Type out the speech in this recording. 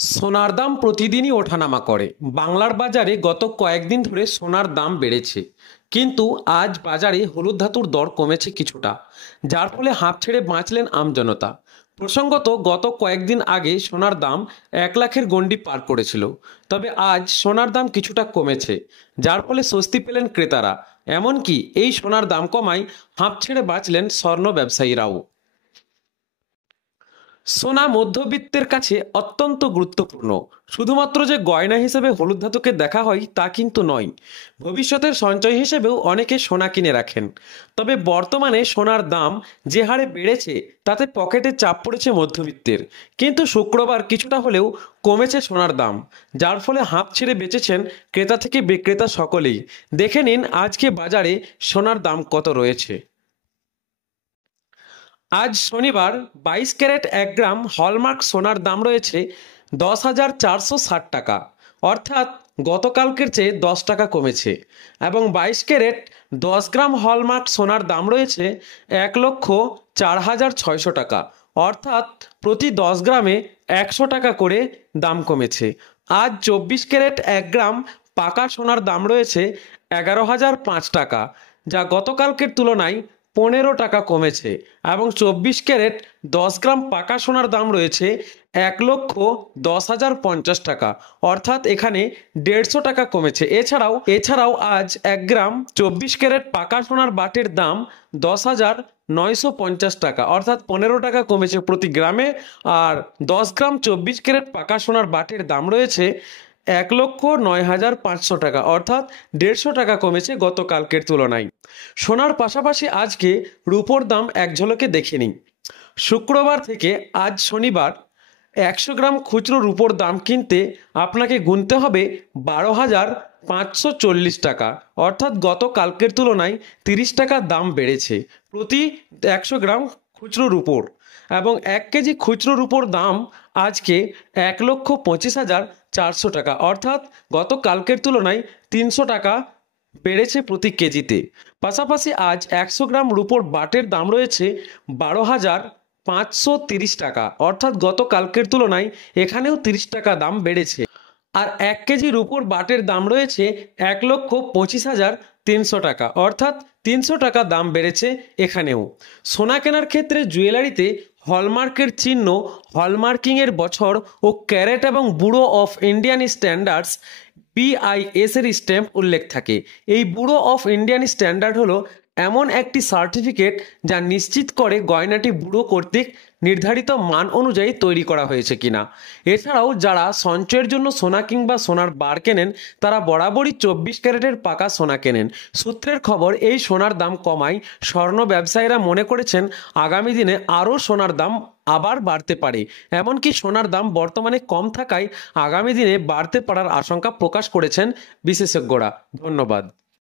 সোনার দাম প্রতিদিনই ওঠানামা করে। বাংলার বাজারে গত কয়েকদিন ধরে সোনার দাম বেড়েছে, কিন্তু আজ বাজারে হলুদ ধাতুর দর কমেছে কিছুটা, যার ফলে হাঁপ ছেড়ে বাঁচলেন আমজনতা। প্রসঙ্গত, গত কয়েকদিন আগে সোনার দাম 1 লাখের গণ্ডি পার করেছিল, তবে আজ সোনার দাম কিছুটা কমেছে, যার ফলে স্বস্তি পেলেন ক্রেতারা। এমনকি এই সোনার দাম কমায় হাঁপ ছেড়ে বাঁচলেন স্বর্ণ ব্যবসায়ীরাও। সোনা মধ্যবিত্তের কাছে অত্যন্ত গুরুত্বপূর্ণ। শুধুমাত্র যে গয়না হিসেবে হলুদ ধাতুকে দেখা হয় তা কিন্তু নয়, ভবিষ্যতের সঞ্চয় হিসেবেও অনেকে সোনা কিনে রাখেন। তবে বর্তমানে সোনার দাম যে হারে বেড়েছে, তাতে পকেটে চাপ পড়েছে মধ্যবিত্তের। কিন্তু শুক্রবার কিছুটা হলেও কমেছে সোনার দাম, যার ফলে হাঁপ ছেড়ে বেঁচেছেন ক্রেতা থেকে বিক্রেতা সকলেই। দেখে নিন আজকে বাজারে সোনার দাম কত রয়েছে। আজ শনিবার 22 ক্যারেট 1 গ্রাম হলমার্ক সোনার দাম রয়েছে 10,460 টাকা, অর্থাৎ গতকালকের চেয়ে 10 টাকা কমেছে। এবং 22 ক্যারেট 10 গ্রাম হলমার্ক সোনার দাম রয়েছে 1,04,600 টাকা, অর্থাৎ প্রতি 10 গ্রামে 100 টাকা করে দাম কমেছে। আজ 24 ক্যারেট 1 গ্রাম পাকা সোনার দাম রয়েছে 11,005 টাকা, যা গতকালকের তুলনায় 15 টাকা কমেছে। এবং 24 ক্যারেট 10 গ্রাম পাকা সোনার দাম রয়েছে 1,10,050 টাকা, অর্থাৎ এখানে 150 টাকা কমেছে। এছাড়াও আজ 1 গ্রাম 24 ক্যারেট পাকা সোনার বাটের দাম 10,950 টাকা, অর্থাৎ 15 টাকা কমেছে প্রতি গ্রামে। আর 10 গ্রাম 24 ক্যারেট পাকা সোনার বাটের দাম রয়েছে 1,09,500 টাকা, অর্থাৎ 150 টাকা কমেছে গতকালকের তুলনায়। সোনার পাশাপাশি আজকে রূপোর দাম এক ঝলকে দেখে নিই। শুক্রবার থেকে আজ শনিবার 100 গ্রাম খুচরো রূপোর দাম কিনতে আপনাকে গুনতে হবে 12,540 টাকা, অর্থাৎ গতকালকের তুলনায় 30 টাকা দাম বেড়েছে প্রতি 100 গ্রাম খুচরো রূপোর। এবং 1 কেজি খুচরো রূপোর দাম আজকে 1,25,400 টাকা, অর্থাৎ গতকালকের তুলনায় 300 টাকা বেড়েছে প্রতি কেজিতে। পাশাপাশি আজ 100 গ্রাম রূপোর বাটের দাম রয়েছে 12,530 টাকা, অর্থাৎ গতকালকের তুলনায় এখানেও 30 টাকা দাম বেড়েছে। আর 1 কেজি রূপোর বাটের দাম রয়েছে 1,25,300 টাকা, অর্থাৎ 300 টাকা দাম বেড়েছে এখানেও। সোনা কেনার ক্ষেত্রে জুয়েলারিতে হলমার্কের চিহ্ন, হলমার্কিংয়ের বছর ও ক্যারেট এবং bureau of Indian standards BIS এর স্ট্যাম্প উল্লেখ থাকে। এই ব্যুরো অফ ইন্ডিয়ান স্ট্যান্ডার্ড হলো এমন একটি সার্টিফিকেট যা নিশ্চিত করে গয়নাটি ব্যুরো কর্তৃক নির্ধারিত মান অনুযায়ী তৈরি করা হয়েছে কিনা। এছাড়াও যারা সঞ্চয়ের জন্য সোনা কিংবা সোনার বার কেনেন, তারা বরাবরই 24 ক্যারেটের পাকা সোনা কেনেন। সূত্রের খবর, এই সোনার দাম কমায় স্বর্ণ ব্যবসায়ীরা মনে করেছেন আগামী দিনে আরও সোনার দাম আবার বাড়তে পারে। এমনকি সোনার দাম বর্তমানে কম থাকায় আগামী দিনে বাড়তে পারার আশঙ্কা প্রকাশ করেছেন বিশেষজ্ঞরা। ধন্যবাদ।